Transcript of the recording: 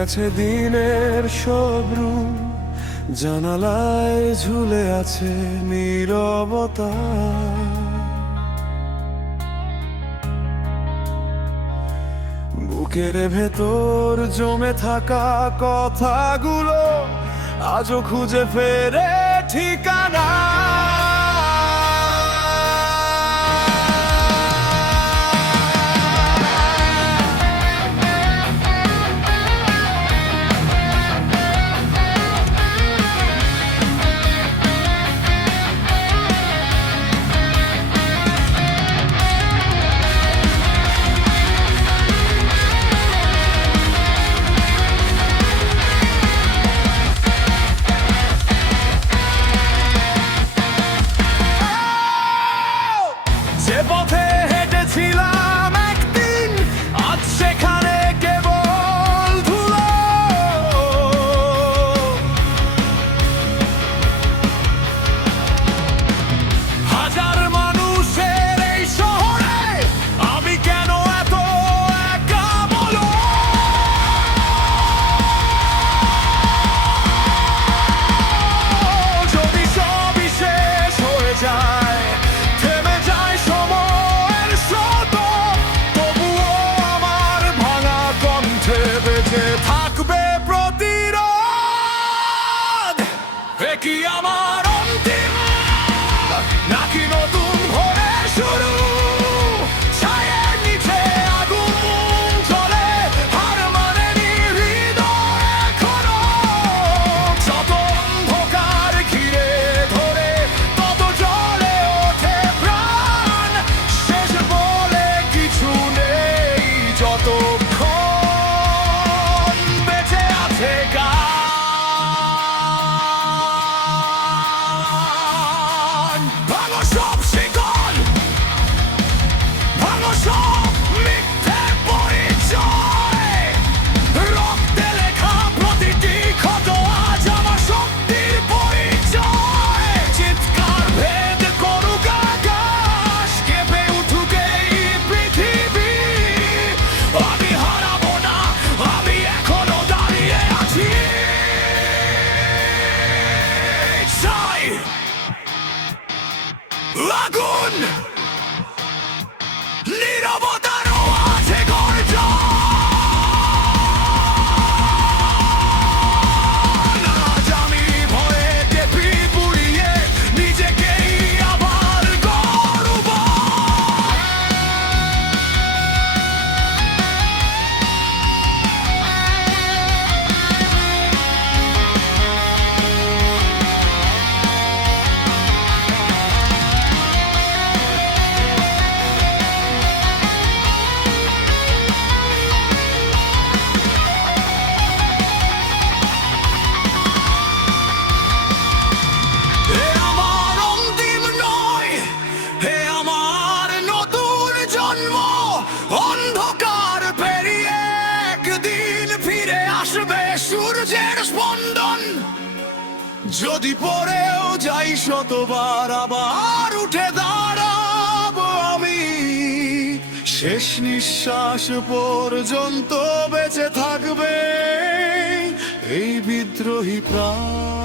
গেছে দিনের সব রূপ, জানালায় ঝুলে আছে নীরবতা। বুকের ভেতর জমে থাকা কথাগুলো আজও খুঁজে ফেরে ঠিকানা। যে পথে হেঁটেছিলাম একদিন, আজ সেখানে কেবল ধুলো। হাজার মানুষের এই শহরে আমি কেন এত একা বলো? যদি সবই শেষ হয়ে যায়, থেমে যায় সময়ের স্রোত, তবুও আমার ভাঙা কণ্ঠে বেঁচে থাকবে প্রতিরোধ। এ কি আমার অন্তিম, নাকি নতুন ভোরের শুরু? ছায়ের নিচে আগুন জ্বলে, হার মানেনি হৃদয় এখনো। যত অন্ধকার ঘিরে ধরে, তত জ্বলে ওঠে প্রাণ। শেষ বলে কিছু নেই যতক্ষণ বেঁচে আছে গান। ভাঙো সব শিকল, ভাঙো সব মিথ্যে পরিচয়। রক্তে লেখা প্রতিটি ক্ষত আজ আমার শক্তির পরিচয়। চিৎকার ভেদ করুক আকাশ, কেঁপে উঠুক এই পৃথিবী। আমি হারাবো না, আমি এখনো দাঁড়িয়ে আছি। চাই আগুন, নীরবতারও আছে গর্জন। আজ আমি ভয়েতে পিঠ পুড়িয়ে নিজেকেই আবার গড়ব। এ আমার অন্তিম নয়, হে আমার নতুন জন্ম। অন্ধকার পেরিয়ে একদিন ফিরে আসবে সূর্যের স্পন্দন। যদি পড়েও যাই শতবার, আবার উঠে দাঁড়াবো আমি। শেষ নিঃশ্বাস পর্যন্ত বেঁচে থাকবে এই বিদ্রোহী প্রাণ।